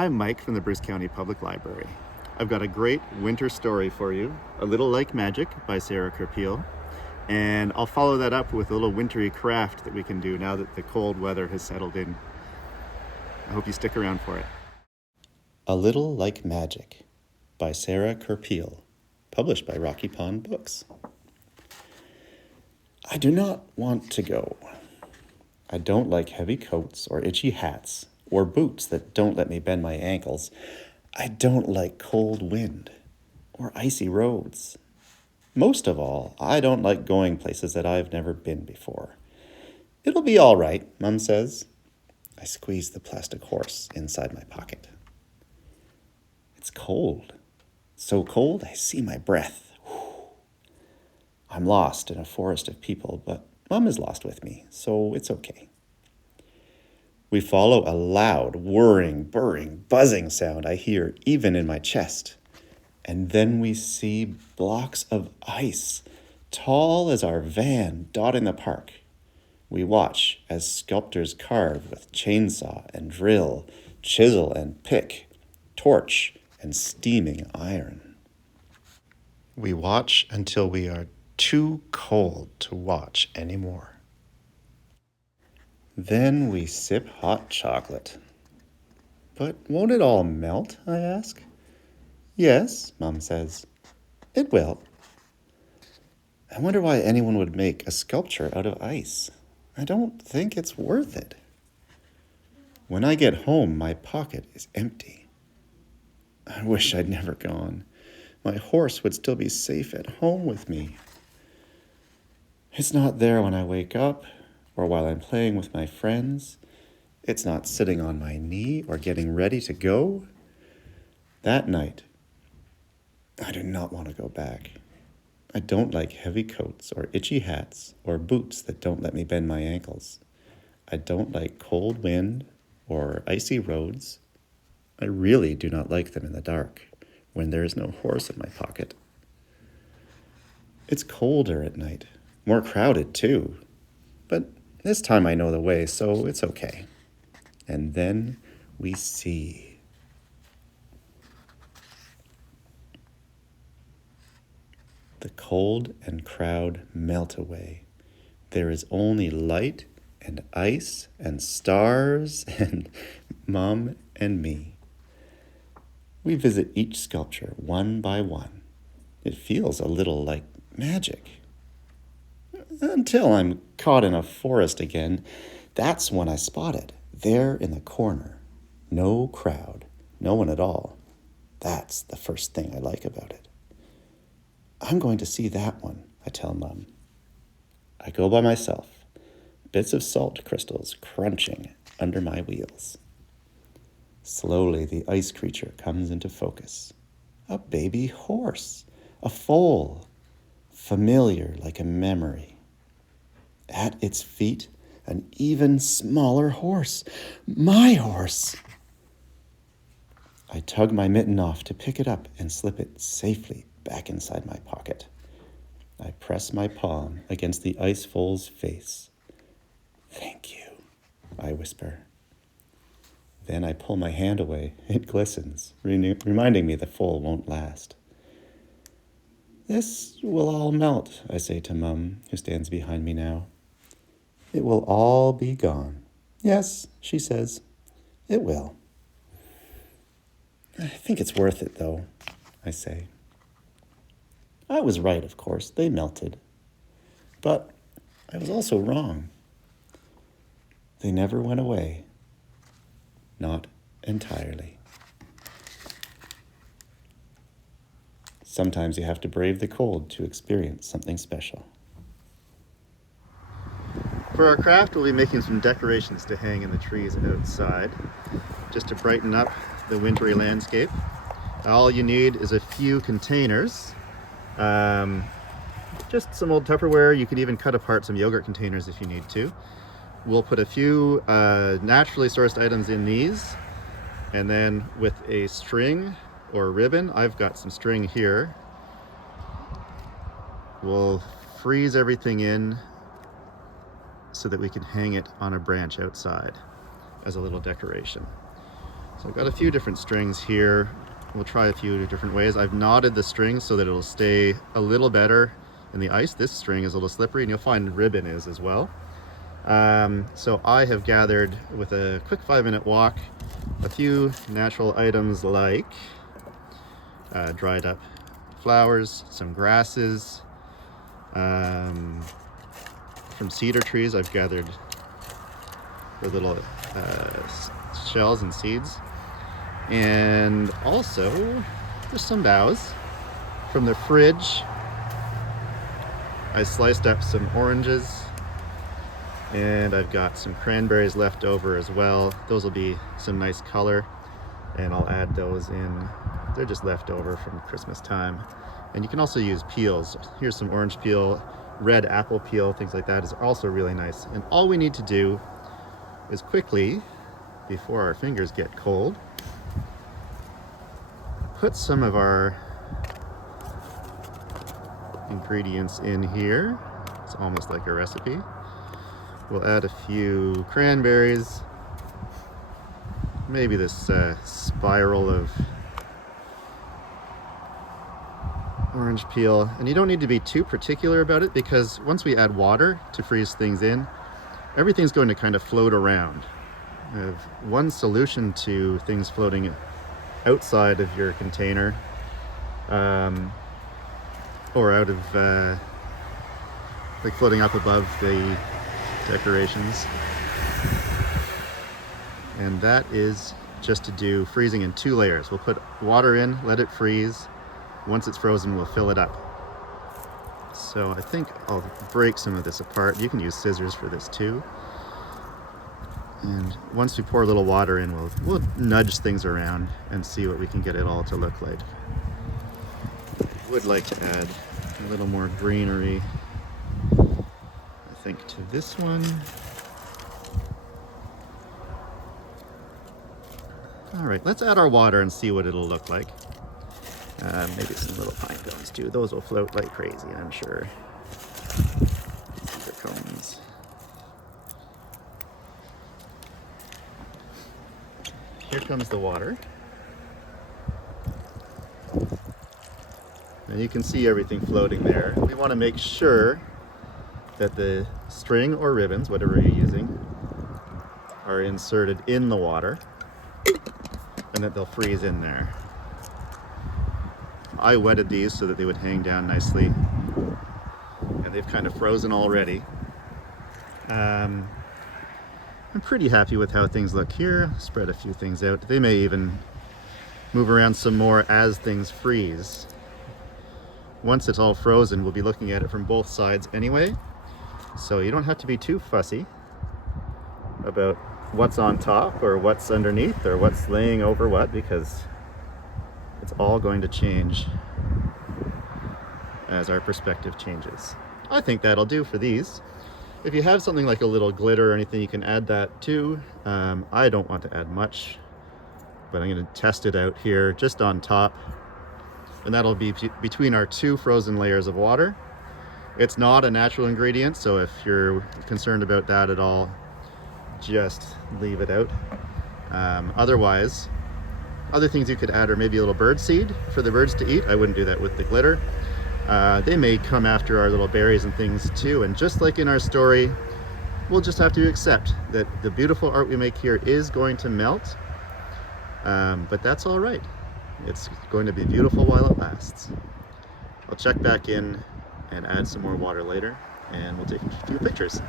I'm Mike from the Bruce County Public Library. I've got a great winter story for you, A Little Like Magic by Sara Kurpiel, and I'll follow that up with a little wintry craft that we can do now that the cold weather has settled in. I hope you stick around for it. A Little Like Magic by Sara Kurpiel, published by Rocky Pond Books. I do not want to go. I don't like heavy coats or itchy hats or boots that don't let me bend my ankles. I don't like cold wind or icy roads. Most of all, I don't like going places that I've never been before. It'll be all right, Mum says. I squeeze the plastic horse inside my pocket. It's cold. So cold I see my breath. I'm lost in a forest of people, but Mum is lost with me, so it's okay. We follow a loud, whirring, burring, buzzing sound I hear even in my chest. And then we see blocks of ice, tall as our van, dotting the park. We watch as sculptors carve with chainsaw and drill, chisel and pick, torch and steaming iron. We watch until we are too cold to watch anymore. Then we sip hot chocolate. But won't it all melt, I ask? Yes, Mum says. It will. I wonder why anyone would make a sculpture out of ice. I don't think it's worth it. When I get home, my pocket is empty. I wish I'd never gone. My horse would still be safe at home with me. It's not there when I wake up or while I'm playing with my friends. It's not sitting on my knee or getting ready to go. That night, I do not want to go back. I don't like heavy coats or itchy hats or boots that don't let me bend my ankles. I don't like cold wind or icy roads. I really do not like them in the dark when there is no horse in my pocket. It's colder at night, more crowded too. But this time I know the way, so it's okay. And then we see. The cold and crowd melt away. There is only light and ice and stars and Mom and me. We visit each sculpture one by one. It feels a little like magic. Until I'm caught in a forest again, that's when I spot it, there in the corner. No crowd, no one at all. That's the first thing I like about it. I'm going to see that one, I tell Mum. I go by myself, bits of salt crystals crunching under my wheels. Slowly, the ice creature comes into focus. A baby horse, a foal, familiar like a memory. At its feet, an even smaller horse, my horse. I tug my mitten off to pick it up and slip it safely back inside my pocket. I press my palm against the ice foal's face. Thank you, I whisper. Then I pull my hand away. It glistens, reminding me the foal won't last. This will all melt, I say to Mum, who stands behind me now. It will all be gone. Yes, she says, it will. I think it's worth it, though, I say. I was right, of course. They melted. But I was also wrong. They never went away. Not entirely. Sometimes you have to brave the cold to experience something special. For our craft, we'll be making some decorations to hang in the trees outside, just to brighten up the wintry landscape. All you need is a few containers, just some old Tupperware. You could even cut apart some yogurt containers if you need to. We'll put a few naturally sourced items in these, and then with a string or ribbon, I've got some string here, we'll freeze everything in so that we can hang it on a branch outside as a little decoration. So I've got a few different strings here. We'll try a few different ways. I've knotted the string so that it'll stay a little better in the ice. This string is a little slippery, and you'll find ribbon is as well. So I have gathered, with a quick 5-minute walk, a few natural items like dried up flowers, some grasses. From cedar trees I've gathered the little shells and seeds. And also just some boughs. From the fridge I sliced up some oranges, and I've got some cranberries left over as well. Those will be some nice color, and I'll add those in. They're just left over from Christmas time. And you can also use peels. Here's some orange peel, red apple peel, things like that is also really nice. And all we need to do is quickly, before our fingers get cold, put some of our ingredients in here. It's almost like a recipe. We'll add a few cranberries, maybe this spiral of orange peel. And you don't need to be too particular about it, because once we add water to freeze things in, everything's going to kind of float around. We have one solution to things floating outside of your container, or out of like floating up above the decorations, and that is just to do freezing in 2 layers. We'll put water in, let it freeze. Once it's frozen, we'll fill it up. So I think I'll break some of this apart. You can use scissors for this too. And once we pour a little water in, we'll nudge things around and see what we can get it all to look like. Would like to add a little more greenery, I think, to this one. All right, let's add our water and see what it'll look like. Maybe some little pine cones too. Those will float like crazy, I'm sure. Cedar cones. Here comes the water. And you can see everything floating there. We want to make sure that the string or ribbons, whatever you're using, are inserted in the water, and that they'll freeze in there. I wetted these so that they would hang down nicely, and they've kind of frozen already. I'm pretty happy with how things look here. Spread a few things out. They may even move around some more as things freeze. Once it's all frozen, we'll be looking at it from both sides anyway, so you don't have to be too fussy about what's on top or what's underneath or what's laying over what, because it's all going to change as our perspective changes. I think that'll do for these. If you have something like a little glitter or anything, you can add that too. I don't want to add much, but I'm going to test it out here just on top. And that'll be between our 2 frozen layers of water. It's not a natural ingredient, so if you're concerned about that at all, just leave it out. Otherwise, other things you could add are maybe a little bird seed for the birds to eat. I wouldn't do that with the glitter. They may come after our little berries and things too, and just like in our story, we'll just have to accept that the beautiful art we make here is going to melt, but that's all right. It's going to be beautiful while it lasts. I'll check back in and add some more water later, and we'll take a few pictures.